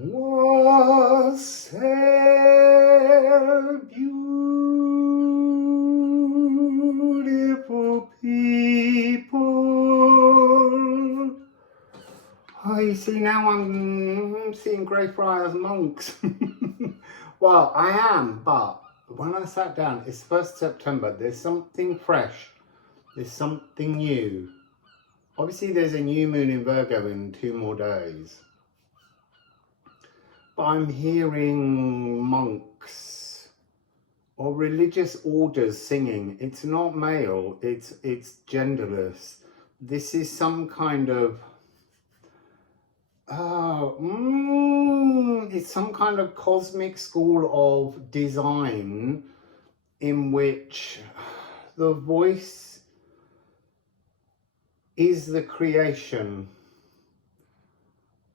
Wassail, beautiful people. Oh, you see, now I'm seeing Greyfriars monks. Well, I am, but when I sat down, it's 1st September, there's something fresh, there's something new. Obviously, there's a new moon in Virgo in 2 more days. But I'm hearing monks or religious orders singing. It's not male, it's genderless. This is some kind of it's some kind of cosmic school of design in which the voice is the creation.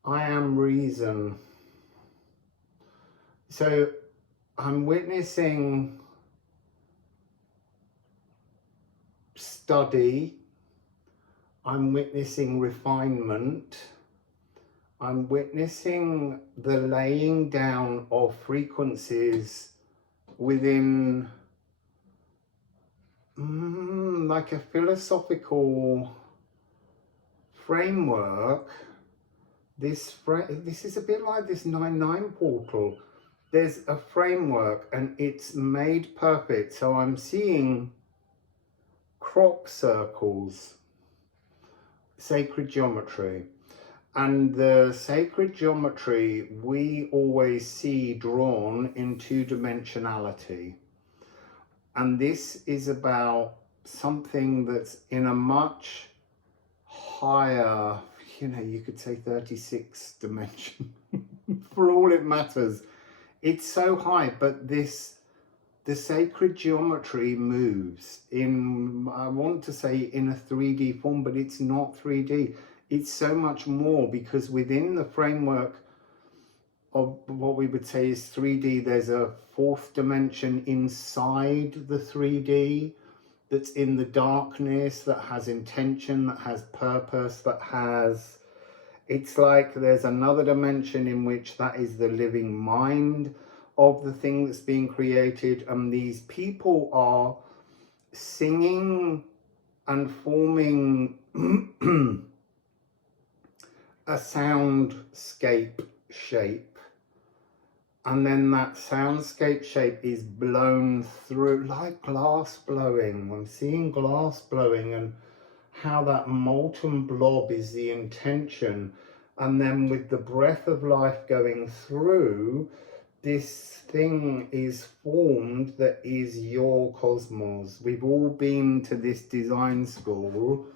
I am reason. So I'm witnessing study, I'm witnessing refinement, I'm witnessing the laying down of frequencies within like a philosophical framework. This is a bit like this 9/9 portal. There's a framework and it's made perfect. So I'm seeing crop circles, sacred geometry. And the sacred geometry we always see drawn in 2-dimensionality. And this is about something that's in a much higher, you could say 36 dimension, for all it matters. It's so high, but the sacred geometry moves in, I want to say in a 3D form, but it's not 3D. It's so much more, because within the framework of what we would say is 3D, there's a 4th dimension inside the 3D that's in the darkness, that has intention, that has purpose, that has... It's like there's another dimension in which that is the living mind of the thing that's being created, and these people are singing and forming a soundscape shape, and then that soundscape shape is blown through like glass blowing. I'm seeing glass blowing, and how that molten blob is the intention, and then with the breath of life going through, this thing is formed that is your cosmos. We've all been to this design school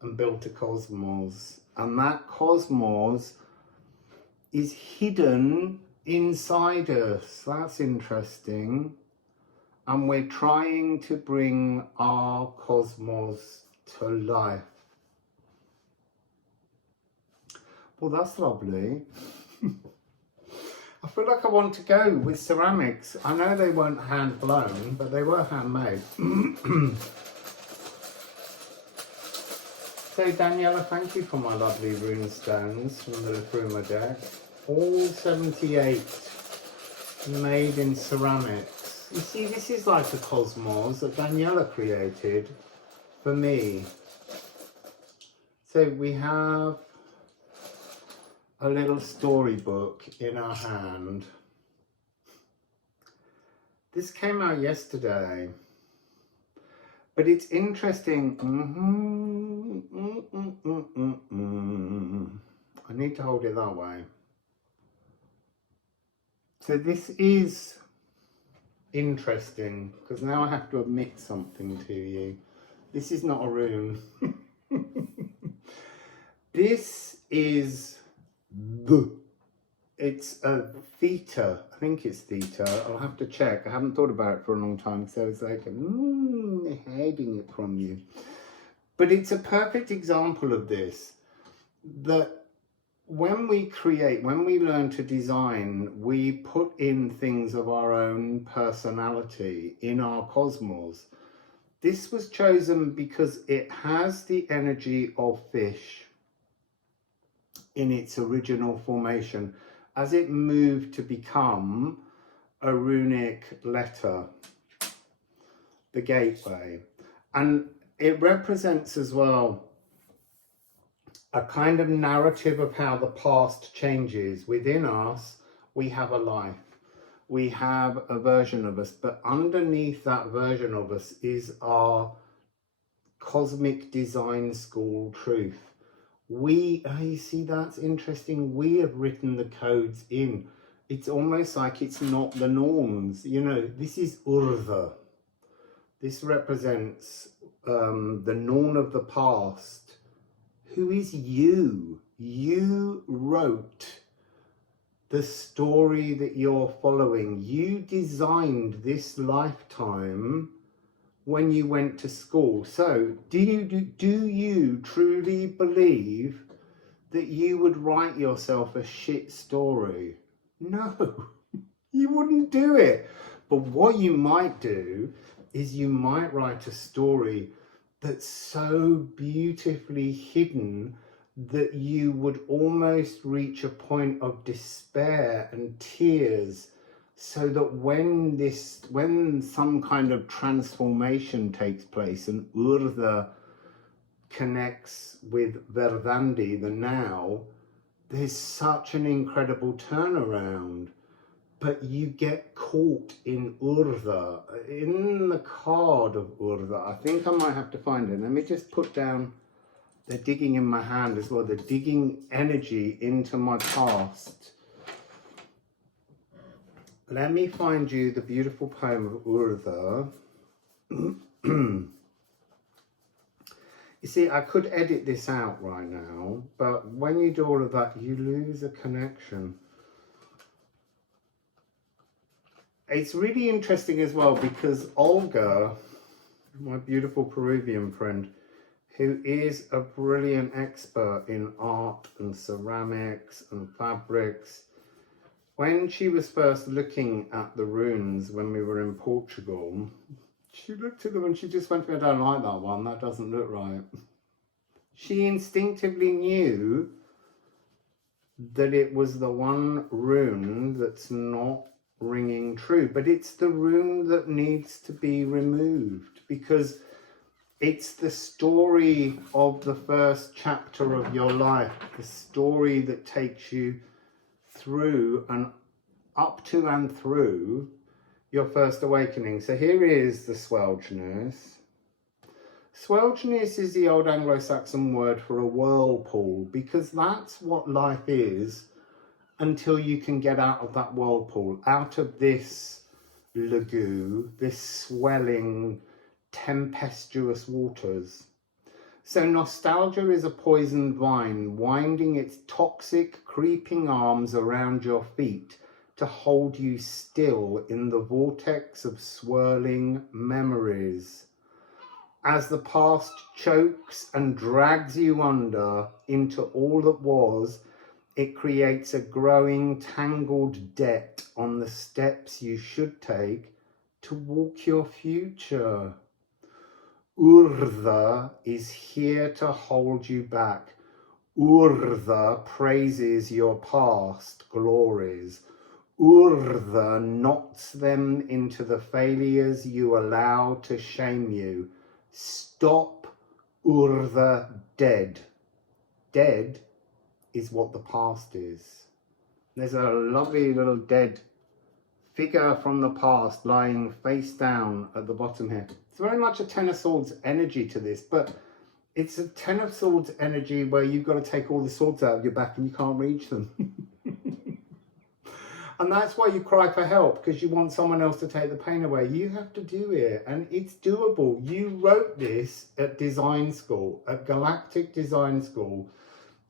and built a cosmos, and that cosmos is hidden inside us. That's interesting. And we're trying to bring our cosmos to life. Well, that's lovely. I feel like I want to go with ceramics. I know they weren't hand blown, but they were handmade. So Daniela, thank you for my lovely rune stones from the Liffruma deck. All 78 made in ceramics. You see, this is like a cosmos that Daniela created for me. So we have a little storybook in our hand. This came out yesterday, but it's interesting. I need to hold it that way. So this is interesting, because now I have to admit something to you. This is not a rune. This is it's a theta. I think it's theta. I'll have to check. I haven't thought about it for a long time, so it's like hiding it from you. But it's a perfect example of this, that when we create, when we learn to design, we put in things of our own personality in our cosmos. This was chosen because it has the energy of fish in its original formation, as it moved to become a runic letter, the gateway. And it represents as well a kind of narrative of how the past changes. Within us, we have a life. We have a version of us, but underneath that version of us is our cosmic design school truth. You see, that's interesting. We have written the codes in. It's almost like it's not the norms. You know, this is Urdha. This represents the norm of the past. Who is you? You wrote the story that you're following. You designed this lifetime when you went to school. So do you truly believe that you would write yourself a shit story? No, you wouldn't do it. But what you might do is you might write a story that's so beautifully hidden that you would almost reach a point of despair and tears, so that when some kind of transformation takes place and Urdha connects with Verdandi, the now, there's such an incredible turnaround. But you get caught in Urdha, in the card of Urdha. I think I might have to find it. Let me just put down, they're digging in my hand as well. They're digging energy into my past. Let me find you the beautiful poem of Urdha. You see, I could edit this out right now, but when you do all of that, you lose a connection. It's really interesting as well because Olga, my beautiful Peruvian friend, who is a brilliant expert in art and ceramics and fabrics, when she was first looking at the runes when we were in Portugal, she looked at them and she just went, I don't like that one, that doesn't look right. She instinctively knew that it was the one rune that's not ringing true, but it's the rune that needs to be removed, because it's the story of the first chapter of your life, the story that takes you through and up to and through your first awakening. So here is the Sweltness. Sweltness is the old Anglo-Saxon word for a whirlpool, because that's what life is until you can get out of that whirlpool, out of this lagoon, this swelling, tempestuous waters. So nostalgia is a poisoned vine, winding its toxic, creeping arms around your feet to hold you still in the vortex of swirling memories. As the past chokes and drags you under into all that was, it creates a growing, tangled debt on the steps you should take to walk your future. Urdha is here to hold you back. Urdha praises your past glories. Urdha knots them into the failures you allow to shame you. Stop Urdha dead. Dead is what the past is. There's a lovely little dead figure from the past lying face down at the bottom here. It's very much a Ten of Swords energy to this, but it's a Ten of Swords energy where you've got to take all the swords out of your back and you can't reach them. And that's why you cry for help, because you want someone else to take the pain away. You have to do it, and it's doable. You wrote this at design school, at Galactic Design School.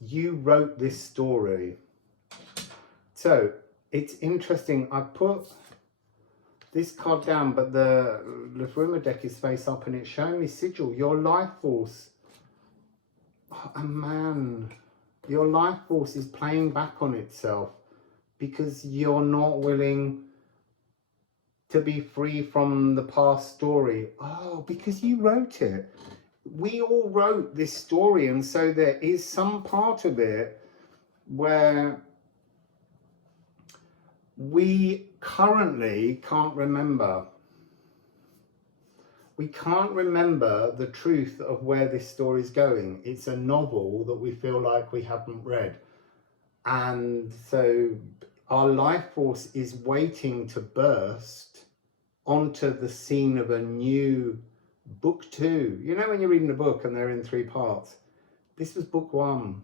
You wrote this story. So it's interesting. I put this card down, but the Liffruma deck is face up and it's showing me sigil. Your life force. Oh man, your life force is playing back on itself because you're not willing to be free from the past story. Oh, because you wrote it. We all wrote this story, and so there is some part of it where we currently can't remember. We can't remember the truth of where this story is going. It's a novel that we feel like we haven't read. And so our life force is waiting to burst onto the scene of a new book 2. You know when you're reading a book and they're in 3 parts? This was book 1.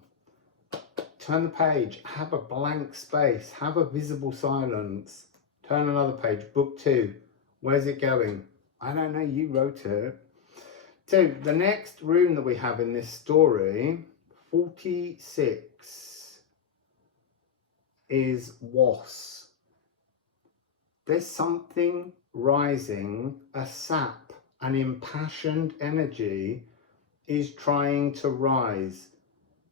Turn the page, have a blank space, have a visible silence. Turn another page, book 2. Where's it going? I don't know, you wrote it. So the next rune that we have in this story, 46, is Was. There's something rising, a sap, an impassioned energy is trying to rise.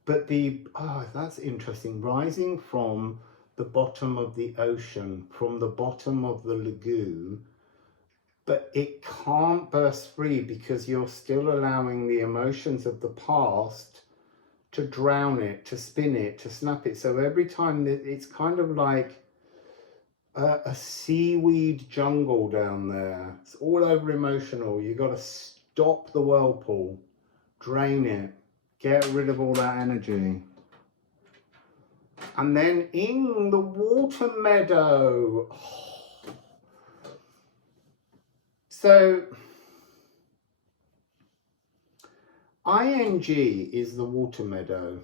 But that's interesting, rising from the bottom of the ocean, from the bottom of the lagoon, but it can't burst free because you're still allowing the emotions of the past to drown it, to spin it, to snap it. So every time it's kind of like a seaweed jungle down there. It's all over emotional. You got to stop the whirlpool, drain it, get rid of all that energy. And then in the water meadow. So ING is the water meadow.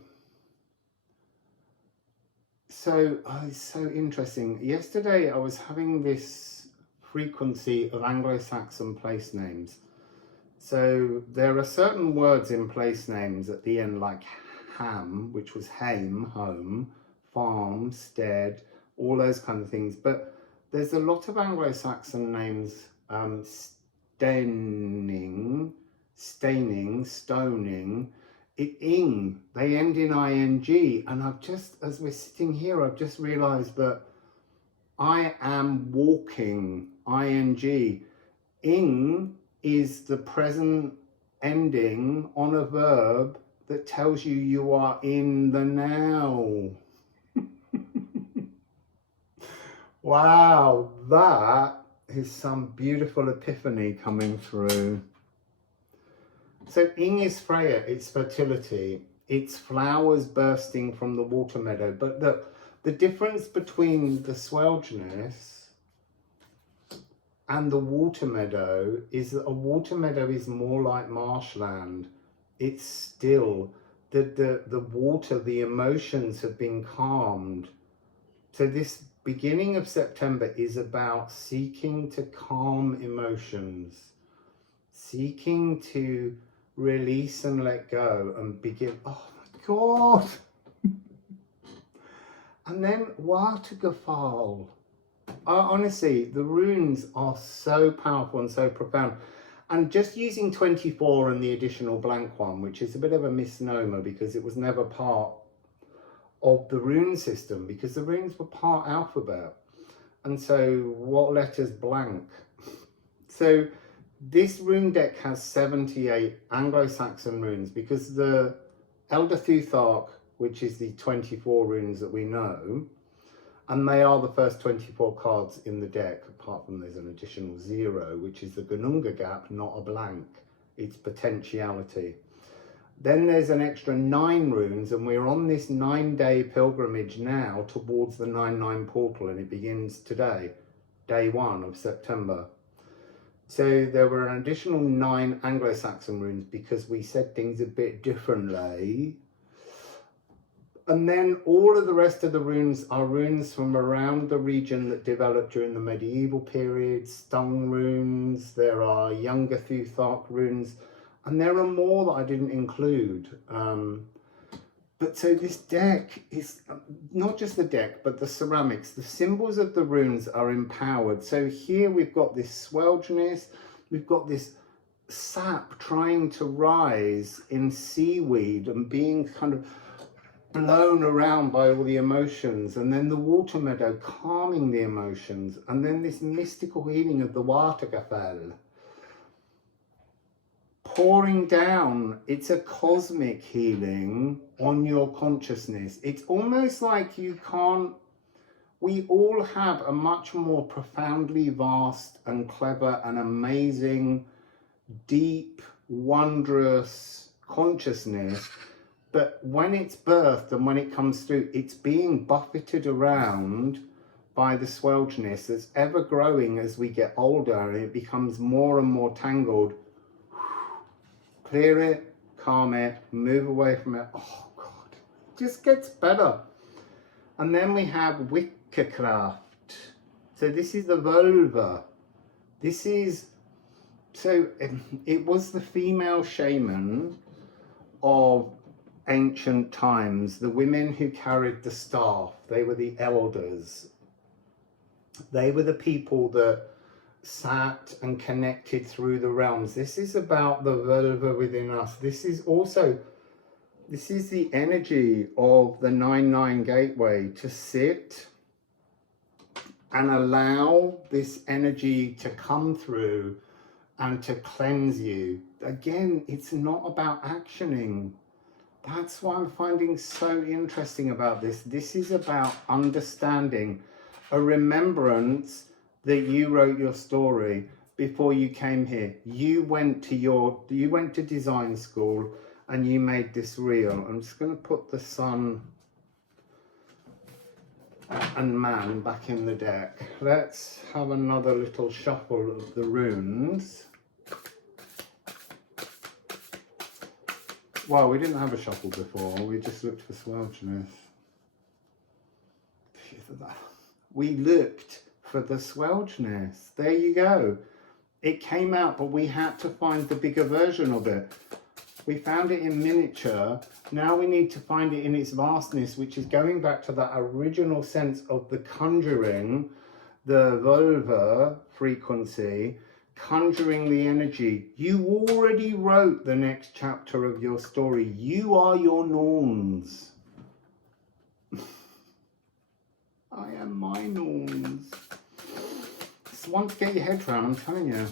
So it's so interesting. Yesterday I was having this frequency of Anglo-Saxon place names. So there are certain words in place names at the end, like ham, which was hame, home, farm, stead, all those kind of things. But there's a lot of Anglo-Saxon names, staining, stoning, ing, they end in ing. And I've just, as we're sitting here, I've just realized that I am walking, ing. Ing is the present ending on a verb that tells you you are in the now. Wow, that is some beautiful epiphany coming through. So ing is Freya, it's fertility, it's flowers bursting from the water meadow. But the difference between the Swelgeness and the water meadow is that a water meadow is more like marshland. It's still, the water, the emotions have been calmed. So this beginning of September is about seeking to calm emotions, seeking to release and let go and begin. Oh my God. And then Watergefal. Honestly, the runes are so powerful and so profound. And just using 24 and the additional blank one, which is a bit of a misnomer because it was never part of the rune system, because the runes were part alphabet. And so what letters blank? So this rune deck has 78 Anglo-Saxon runes because the Elder Futhark, which is the 24 runes that we know, and they are the first 24 cards in the deck, apart from there's an additional 0, which is the Gununga gap, not a blank. It's potentiality. Then there's an extra 9 runes, and we're on this 9-day pilgrimage now towards the 9-9 portal, and it begins today, day 1 of September. So there were an additional 9 Anglo-Saxon runes because we said things a bit differently. And then all of the rest of the runes are runes from around the region that developed during the medieval period. Stung runes, there are younger Futhark runes, and there are more that I didn't include. But so this deck is not just the deck, but the ceramics. The symbols of the runes are empowered. So here we've got this Swelgeness, we've got this sap trying to rise in seaweed and being kind of blown around by all the emotions, and then the water meadow calming the emotions, and then this mystical healing of the Watergefal pouring down. It's a cosmic healing on your consciousness. It's almost like you can't, we all have a much more profoundly vast and clever and amazing, deep, wondrous consciousness. But when it's birthed and when it comes through, it's being buffeted around by the swelchness that's ever growing as we get older, and it becomes more and more tangled. Clear it, calm it, move away from it. Oh God, it just gets better. And then we have Witchcraft. So this is the vulva. This is, so it was the female shaman of ancient times, the women who carried the staff. They were the elders. They were the people that sat and connected through the realms. This is about the vulva within us. This is also, this is the energy of the 9-9 gateway, to sit and allow this energy to come through and to cleanse you. Again, it's not about actioning. That's what I'm finding so interesting about this. This is about understanding, a remembrance that you wrote your story before you came here. You went to design school and you made this real. I'm just going to put the sun and man back in the deck. Let's have another little shuffle of the runes. Well, we didn't have a shuffle before. We just looked for swelchness. We looked for the swelchness. There you go. It came out, but we had to find the bigger version of it. We found it in miniature. Now we need to find it in its vastness, which is going back to that original sense of the conjuring, the vulva frequency, conjuring the energy. You already wrote the next chapter of your story. You are your norns. I am my norns. It's one to get your head around, I'm telling you.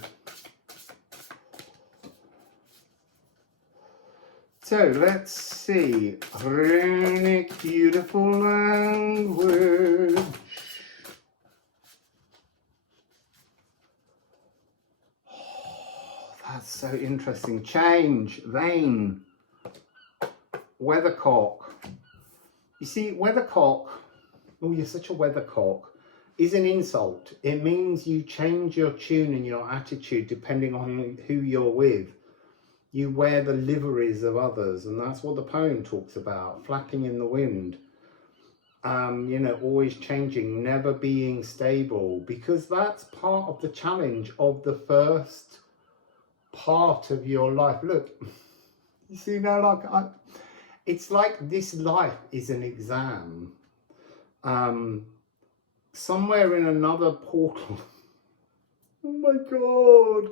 So let's see. Runic, beautiful language. Oh, that's so interesting. Change, vein, weathercock. You see, weathercock, oh, you're such a weathercock, is an insult. It means you change your tune and your attitude depending on who you're with. You wear the liveries of others, and that's what the poem talks about, flapping in the wind. You know, always changing, never being stable, because that's part of the challenge of the first part of your life. Look, you see now, like, it's like this life is an exam. Somewhere in another portal, oh my God,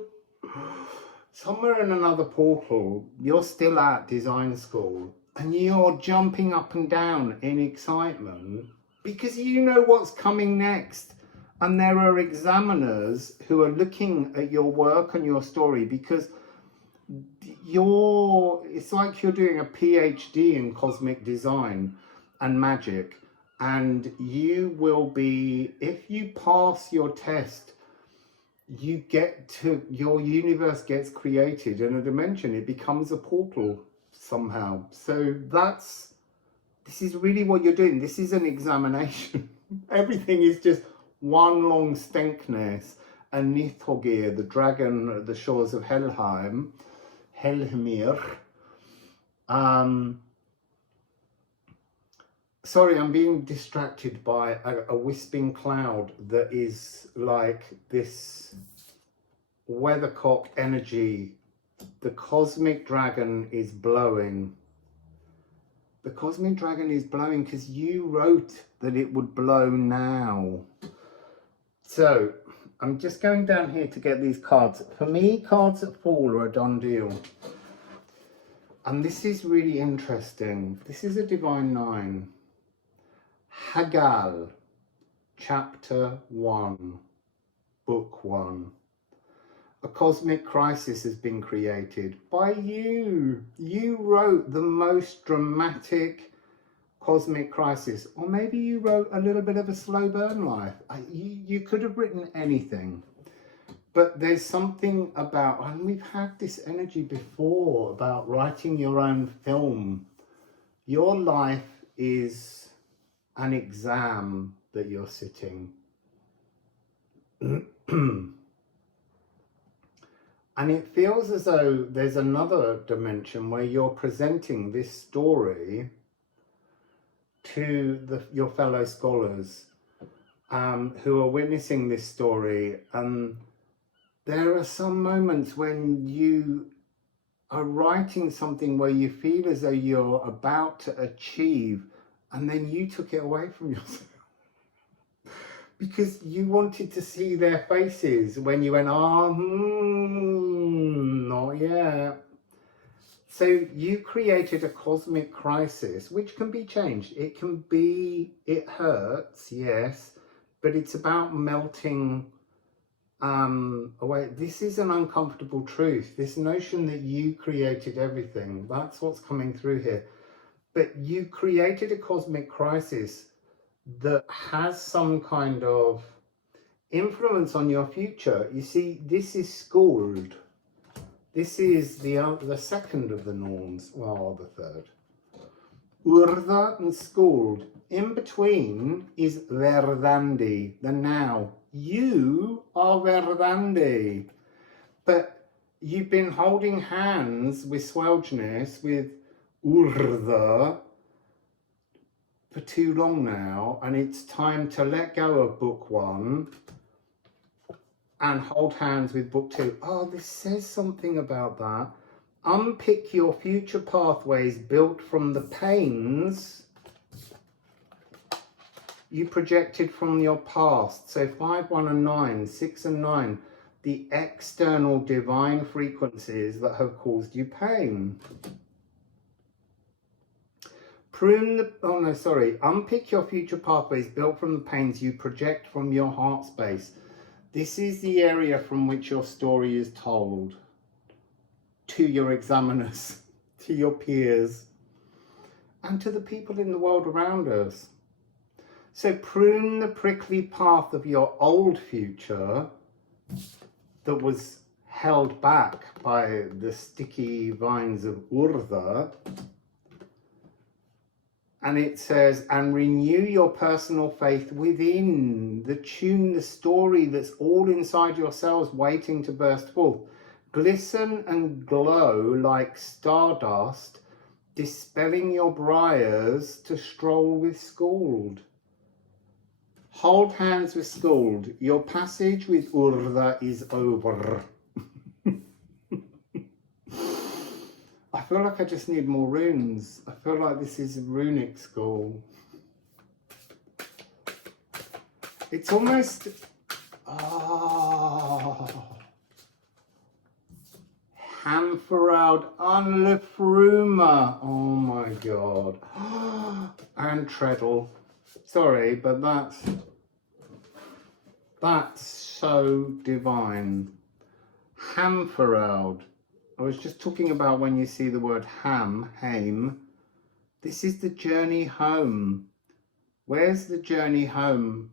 somewhere in another portal, you're still at design school and you're jumping up and down in excitement because you know what's coming next. And there are examiners who are looking at your work and your story because it's like you're doing a PhD in cosmic design and magic. And you will be, if you pass your test, you get to, your universe gets created in a dimension. It becomes a portal somehow. So this is really what you're doing. This is an examination. Everything is just one long Stenkness and Nithogir, the dragon at the shores of Helheim, Helhemir. Sorry, I'm being distracted by a wisping cloud that is like this weathercock energy. The cosmic dragon is blowing. The cosmic dragon is blowing because you wrote that it would blow now. So I'm just going down here to get these cards. For me, cards that fall are a done deal. And this is really interesting. This is a Divine 9. Hagal, Chapter 1, Book 1. A cosmic crisis has been created by you. You wrote the most dramatic cosmic crisis, or maybe you wrote a little bit of a slow burn life. You could have written anything, but there's something about, and we've had this energy before, about writing your own film. Your life is an exam that you're sitting. And it feels as though there's another dimension where you're presenting this story to your fellow scholars who are witnessing this story. And there are some moments when you are writing something where you feel as though you're about to achieve, and then you took it away from yourself. Because you wanted to see their faces when you went, not yet. So you created a cosmic crisis, which can be changed. It can be, it hurts, yes, but it's about melting away. This is an uncomfortable truth. This notion that you created everything, that's what's coming through here. But you created a cosmic crisis that has some kind of influence on your future. You see, this is schooled. This is the second of the norms, well, the third. Urda and schooled. In between is verdandi, the now. You are verdandi. But you've been holding hands with Swelgeness, with Urda, for too long now, and it's time to let go of book 1 and hold hands with book 2. Oh, this says something about that. Unpick your future pathways built from the pains you projected from your past. So 5, 1 and 9, 6 and 9, the external divine frequencies that have caused you pain. Unpick your future pathways built from the pains you project from your heart space. This is the area from which your story is told to your examiners, to your peers, and to the people in the world around us. So prune the prickly path of your old future that was held back by the sticky vines of Urda. And it says, and renew your personal faith within, tune the story that's all inside yourselves waiting to burst forth. Glisten and glow like stardust, dispelling your briars to stroll with Scald. Hold hands with Scald. Your passage with Urda is over. I feel like I just need more runes. I feel like this is runic school. It's almost... Hamferald Liffruma. Oh my god. And Treadle. Sorry, but that's so divine. Hamferald. I was just talking about when you see the word haim. This is the journey home. Where's the journey home?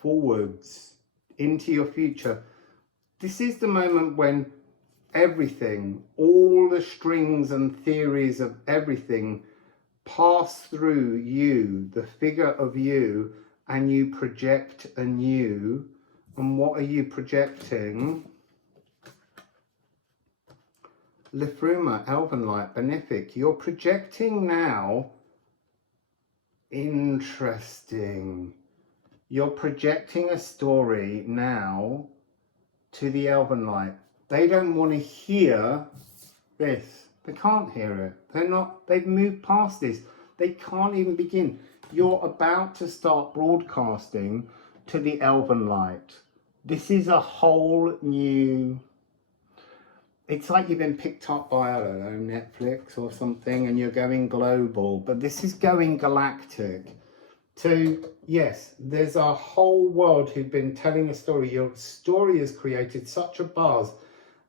Forwards, into your future. This is the moment when everything, all the strings and theories of everything pass through you, the figure of you, and you project anew. And what are you projecting? Liffruma, Elven Light, Benefic. You're projecting now. Interesting. You're projecting a story now to the Elven Light. They don't want to hear this. They can't hear it. They've moved past this. They can't even begin. You're about to start broadcasting to the Elven Light. This is a whole new... It's like you've been picked up by, I don't know, Netflix or something, and you're going global. But this is going galactic. So, yes, there's a whole world who've been telling a story. Your story has created such a buzz,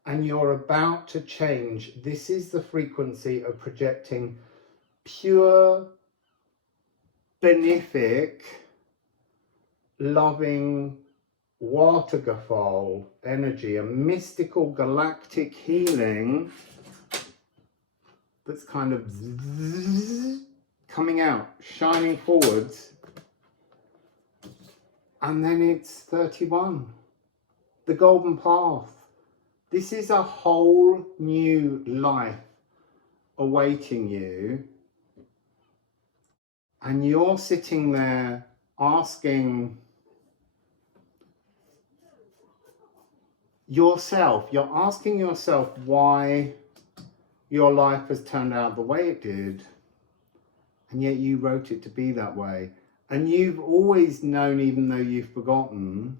and you're about to change. This is the frequency of projecting pure benefic, loving waterfall energy, a mystical galactic healing that's kind of coming out, shining forwards. And then it's 31, the golden path. This is a whole new life awaiting you. And you're sitting there asking yourself, why your life has turned out the way it did. And yet you wrote it to be that way. And you've always known, even though you've forgotten,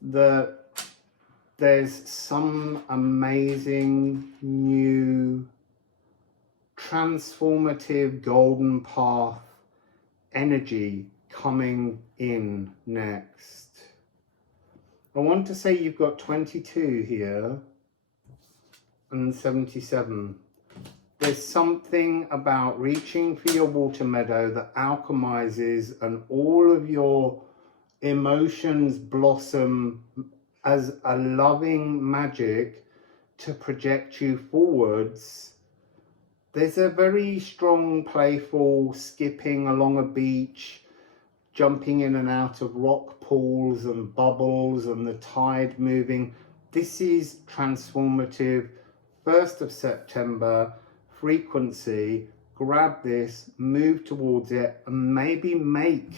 that there's some amazing new transformative golden path energy coming in next. I want to say you've got 22 here and 77. There's something about reaching for your water meadow that alchemizes, and all of your emotions blossom as a loving magic to project you forwards. There's a very strong, playful skipping along a beach, jumping in and out of rock pools and bubbles and the tide moving. This is transformative. 1st of September, frequency. Grab this, move towards it, and maybe make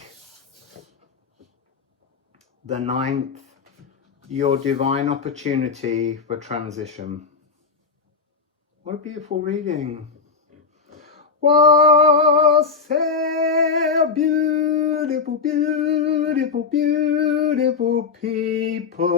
the 9th your divine opportunity for transition. What a beautiful reading. Wassail, beautiful, beautiful, beautiful people.